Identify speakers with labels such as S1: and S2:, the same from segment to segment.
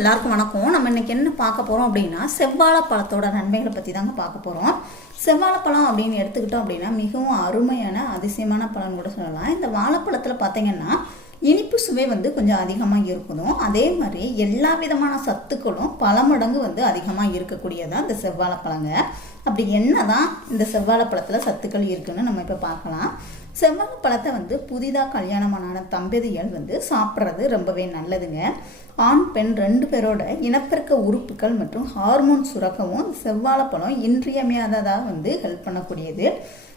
S1: எல்லாருக்கும் வணக்கம். நம்ம இன்னைக்கு என்ன பார்க்க போகிறோம் அப்படின்னா செவ்வாழைப்பழத்தோட நன்மைகளை பற்றி தாங்க பார்க்க போகிறோம் செவ்வாழைப்பழம் அப்படின்னு எடுத்துக்கிட்டோம் அப்படின்னா மிகவும் அருமையான அதிசயமான பழம் கூட சொல்லலாம். இந்த வாழைப்பழத்தில் பார்த்தீங்கன்னா இனிப்பு சுவை வந்து கொஞ்சம் அதிகமாக இருக்கணும். அதே மாதிரி எல்லா விதமான சத்துக்களும் பல மடங்கு வந்து அதிகமாக இருக்கக்கூடியதான் இந்த செவ்வாழைப்பழங்க அப்படி என்ன தான் இந்த செவ்வாழைப்பழத்தில் சத்துக்கள் இருக்குன்னு நம்ம இப்போ பார்க்கலாம். செவ்வாழைப்பழத்தை வந்து புதிதாக கல்யாணமான தம்பதிகள் வந்து சாப்பிட்றது ரொம்பவே நல்லதுங்க. ஆண் பெண் ரெண்டு பேரோட இனப்பெருக்க உறுப்புகள் மற்றும் ஹார்மோன் சுரக்கவும் செவ்வாழைப்பழம் இன்றியமையாததாக வந்து ஹெல்ப் பண்ணக்கூடியது.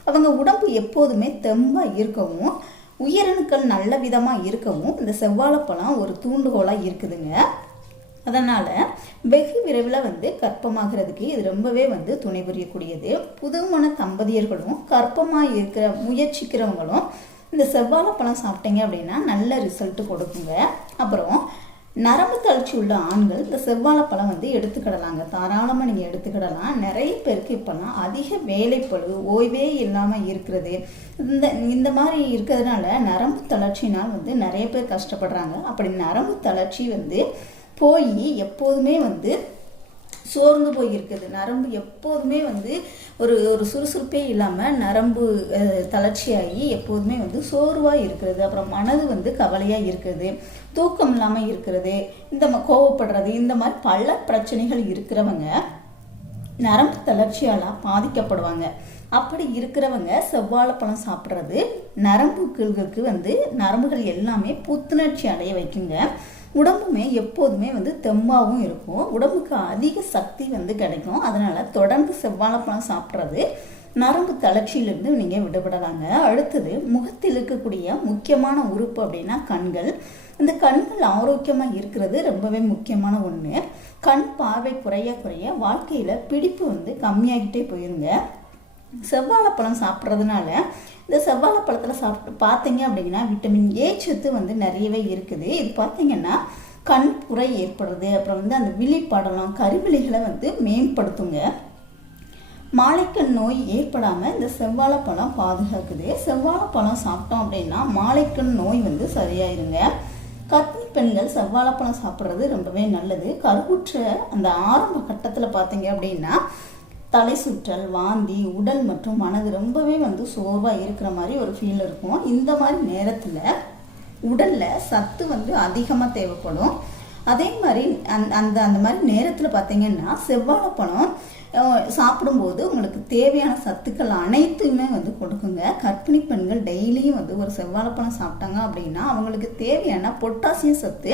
S1: அவங்க உடம்பு எப்போதுமே தெம்பாக இருக்கவும் உயிரணுக்கள் நல்ல விதமாக இருக்கவும் இந்த செவ்வாழைப்பழம் ஒரு தூண்டுகோலாக இருக்குதுங்க. அதனால் வெகு விரைவில் வந்து கற்பமாகிறதுக்கு இது ரொம்பவே வந்து துணை புரியக்கூடியது புதுமண தம்பதியர்களும் கற்பமாக இருக்கிற முயற்சிக்கிறவங்களும் இந்த செவ்வாழைப்பழம் சாப்பிட்டீங்க அப்படின்னா நல்ல ரிசல்ட்டு கொடுக்குங்க. அப்புறம் நரம்பு தளர்ச்சி உள்ள ஆண்கள் இந்த செவ்வாழைப்பழம் வந்து எடுத்துக்கிடலாங்க. தாராளமாக நீங்கள் எடுத்துக்கிடலாம். நிறைய பேருக்கு இப்போல்லாம் அதிக வேலைப்பழு ஓய்வே இல்லாமல் இருக்கிறது. இந்த இந்த மாதிரி இருக்கிறதுனால நரம்பு தளர்ச்சினால் வந்து நிறைய பேர் கஷ்டப்படுறாங்க. அப்படி நரம்பு தளர்ச்சி வந்து போய் எப்போதுமே வந்து சோர்ந்து போயிருக்குது. நரம்பு எப்போதுமே வந்து ஒரு ஒரு சுறுசுறுப்பே இல்லாமல் நரம்பு தளர்ச்சியாகி எப்போதுமே வந்து சோர்வாக இருக்கிறது. அப்புறம் மனது வந்து கவலையாக இருக்கிறது தூக்கம் இல்லாமல் இருக்கிறது. இந்த கோவப்படுறது. இந்த மாதிரி பல பிரச்சனைகள் இருக்கிறவங்க நரம்பு தளர்ச்சியால் பாதிக்கப்படுவாங்க. அப்படி இருக்கிறவங்க செவ்வாழைப்பழம் சாப்பிட்றது நரம்புகளுக்கு வந்து நரம்புகள் எல்லாமே புத்துணர்ச்சி அடைய வைக்குங்க. உடம்புமே எப்போதுமே வந்து தெம்பாகவும் இருக்கும். உடம்புக்கு அதிக சக்தி வந்து கிடைக்கும். அதனால் தொடர்ந்து செவ்வாழைப்பழம் சாப்பிட்றது நரம்பு தளர்ச்சியிலிருந்து நீங்கள் விடுபடலாங்க. அடுத்தது முகத்தில் இருக்கக்கூடிய முக்கியமான உறுப்பு அப்படின்னா கண்கள். இந்த கண்கள் ஆரோக்கியமாக இருக்கிறது ரொம்பவே முக்கியமான ஒன்று கண் பார்வை குறைய குறைய வாழ்க்கையில் பிடிப்பு வந்து கம்மியாகிட்டே போயிருங்க. செவ்வாழைப்பழம் சாப்பிட்றதுனால இந்த செவ்வாழைப்பழத்தில் சாப்பிட்டு பார்த்தீங்க அப்படின்னா விட்டமின் ஏ சத்து வந்து நிறையவே இருக்குது. இது பார்த்தீங்கன்னா கண் புரை ஏற்படுறது அப்புறம் வந்து அந்த விழிப்படலம் கருவிழிகளை வந்து மேம்படுத்துங்க. மாலைக்கண் நோய் ஏற்படாமல் இந்த செவ்வாழைப்பழம் பாதுகாக்குது. செவ்வாழைப்பழம் சாப்பிட்டோம் அப்படின்னா மாலைக்கண் நோய் வந்து சரியாயிருங்க. கர்ப்பிணி பெண்கள் செவ்வாழைப்பழம் சாப்பிட்றது ரொம்பவே நல்லது. கருவுற்ற அந்த ஆரம்ப கட்டத்தில் பார்த்தீங்க அப்படின்னா தலை சுற்றல் வாந்தி உடல் மற்றும் மனது ரொம்பவே வந்து சோர்வாக இருக்கிற மாதிரி ஒரு ஃபீல் இருக்கும். இந்த மாதிரி நேரத்தில் உடலில் சத்து வந்து அதிகமாக தேவைப்படும். அதே மாதிரி அந்த அந்த அந்த மாதிரி நேரத்தில் பார்த்தீங்கன்னா செவ்வாழைப்பழம் சாப்பிடும்போது உங்களுக்கு தேவையான சத்துக்கள் அனைத்துமே வந்து கொடுக்குங்க. கர்ப்பிணி பெண்கள் டெய்லியும் வந்து ஒரு செவ்வாழைப்பழம் சாப்பிட்டாங்க அப்படின்னா அவங்களுக்கு தேவையான பொட்டாசியம் சத்து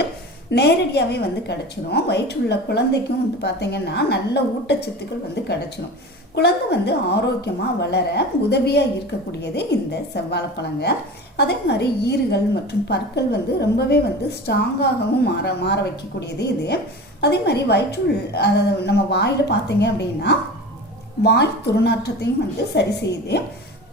S1: நேரடியாகவே வந்து கிடச்சிரும். வயிற்றுள்ள குழந்தைக்கும் வந்து பார்த்திங்கன்னா நல்ல ஊட்டச்சத்துக்கள் வந்து கிடச்சிரும். குழந்தை வந்து ஆரோக்கியமாக வளர உதவியாக இருக்கக்கூடியது இந்த செவ்வாழைப்பழங்க அதே மாதிரி ஈறுகள் மற்றும் பற்கள் வந்து ரொம்பவே வந்து ஸ்ட்ராங்காகவும் மாற மாற வைக்கக்கூடியது இது. அதே மாதிரி வயிற்றுள் அதாவது நம்ம வாயில் பார்த்தீங்க அப்படின்னா வாய் துர்நாற்றத்தையும் வந்து சரி செய்யுது.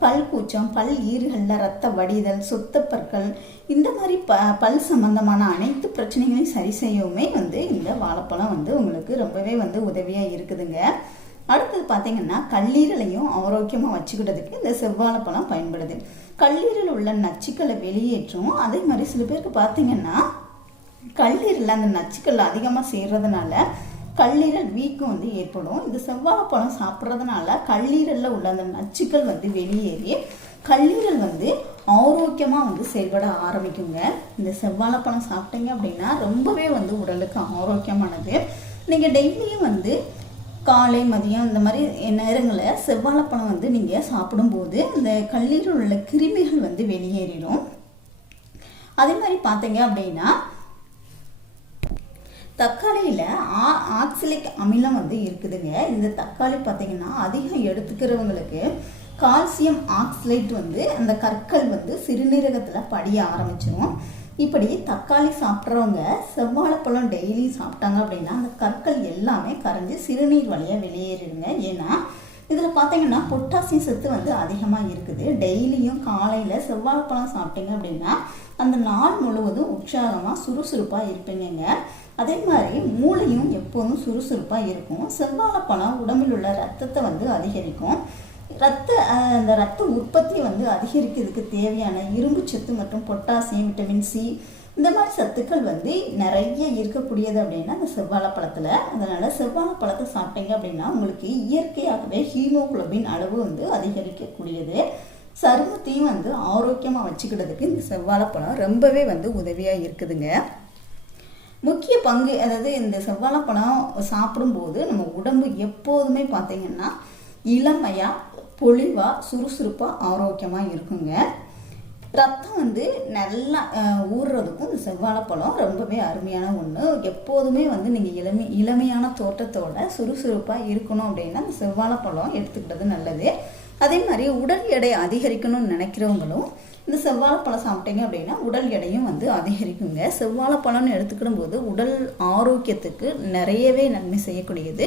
S1: பல் கூச்சம் பல் ஈறுகளில் ரத்த வடிதல் சொத்தப்பற்கள் இந்த மாதிரி ப பல் சம்பந்தமான அனைத்து பிரச்சனைகளையும் சரி செய்யவுமே வந்து இந்த வாழைப்பழம் வந்து உங்களுக்கு ரொம்பவே வந்து உதவியாக இருக்குதுங்க. அடுத்தது பார்த்தீங்கன்னா கல்லீரலையும் ஆரோக்கியமாக வச்சுக்கிட்டதுக்கு இந்த செவ்வாழைப்பழம் பயன்படுது. கல்லீரல் உள்ள நச்சுக்களை வெளியேற்றும். அதே மாதிரி சில பேருக்கு பார்த்தீங்கன்னா கல்லீரலில் அந்த நச்சுக்கள் அதிகமாக சேர்றதுனால கல்லீரல் வீக்கம் வந்து ஏற்படும். இந்த செவ்வாழைப்பழம் சாப்பிட்றதுனால கல்லீரலில் உள்ள அந்த நச்சுக்கள் வந்து வெளியேறி கல்லீரல் வந்து ஆரோக்கியமாக வந்து செயல்பட ஆரம்பிக்குங்க. இந்த செவ்வாழைப்பழம் சாப்பிட்டீங்க அப்படின்னா ரொம்பவே வந்து உடலுக்கு ஆரோக்கியமானது. நீங்கள் டெய்லியும் வந்து காலை மதியம் இந்த மாதிரி நேரங்களில் செவ்வாழைப்பழம் வந்து நீங்கள் சாப்பிடும்போது இந்த கல்லீரல் உள்ள கிருமிகள் வந்து வெளியேறிடும். அதே மாதிரி பார்த்தீங்க அப்படின்னா தக்காளியில் ஆ ஆக்சிலிக் அமிலம் வந்து இருக்குதுங்க. இந்த தக்காளி பார்த்தீங்கன்னா அதிகம் எடுத்துக்கிறவங்களுக்கு கால்சியம் ஆக்சலேட் வந்து அந்த கற்கள் வந்து சிறுநீரகத்தில் படிய ஆரம்பிச்சிடும் இப்படி தக்காளி சாப்பிட்றவங்க செவ்வாழைப்பழம் டெய்லி சாப்பிட்டாங்க அப்படின்னா அந்த கற்கள் எல்லாமே கரைஞ்சி சிறுநீர் வழியாக வெளியேறிடுங்க. ஏன்னா இதில் பார்த்தீங்கன்னா பொட்டாசியம் சத்து வந்து அதிகமாக இருக்குது. டெய்லியும் காலையில் செவ்வாழைப்பழம் சாப்பிட்டீங்க அப்படின்னா அந்த நாள் முழுவதும் உற்சாகமாக சுறுசுறுப்பாக இருப்பீங்கங்க. அதே மாதிரி மூளையும் எப்போதும் சுறுசுறுப்பாக இருக்கும். செவ்வாழைப்பழம் உடம்பில் உள்ள ரத்தத்தை வந்து அதிகரிக்கும். ரத்த அந்த ரத்த உற்பத்தி வந்து அதிகரிக்கிறதுக்கு தேவையான இரும்பு சத்து மற்றும் பொட்டாசியம் விட்டமின் சி இந்த மாதிரி சத்துக்கள் வந்து நிறைய இருக்கக்கூடியது அப்படின்னா இந்த செவ்வாழைப்பழத்தில் அதனால் செவ்வாழைப்பழத்தை சாப்பிட்டீங்க அப்படின்னா உங்களுக்கு இயற்கையாகவே ஹீமோகுளோபின் அளவு வந்து அதிகரிக்கக்கூடியது. சருமத்தையும் வந்து ஆரோக்கியமாக வச்சுக்கிட்டதுக்கு இந்த செவ்வாழைப்பழம் ரொம்பவே வந்து உதவியாக இருக்குதுங்க. முக்கிய பங்கு அதாவது இந்த செவ்வாழைப்பழம் சாப்பிடும்போது நம்ம உடம்பு எப்போதுமே பார்த்தீங்கன்னா இளமையாக பொலிவாக சுறுசுறுப்பாக ஆரோக்கியமாக இருக்குங்க. ரத்தம் வந்து நல்லா ஊறுறதுக்கும் இந்த செவ்வாழைப்பழம் ரொம்பவே அருமையான ஒன்று எப்போதுமே வந்து நீங்கள் இளமை இளமையான தோட்டத்தோட சுறுசுறுப்பாக இருக்கணும் அப்படின்னா இந்த செவ்வாழைப்பழம் எடுத்துக்கிட்டது நல்லது. அதே மாதிரி உடல் எடை அதிகரிக்கணும்னு நினைக்கிறவங்களும் இந்த செவ்வாழைப்பழம் சாப்பிட்டீங்க அப்படின்னா உடல் எடையும் வந்து அதிகரிக்குங்க. செவ்வாழைப்பழம்னு எடுத்துக்கிடும் போது உடல் ஆரோக்கியத்துக்கு நிறையவே நன்மை செய்யக்கூடியது.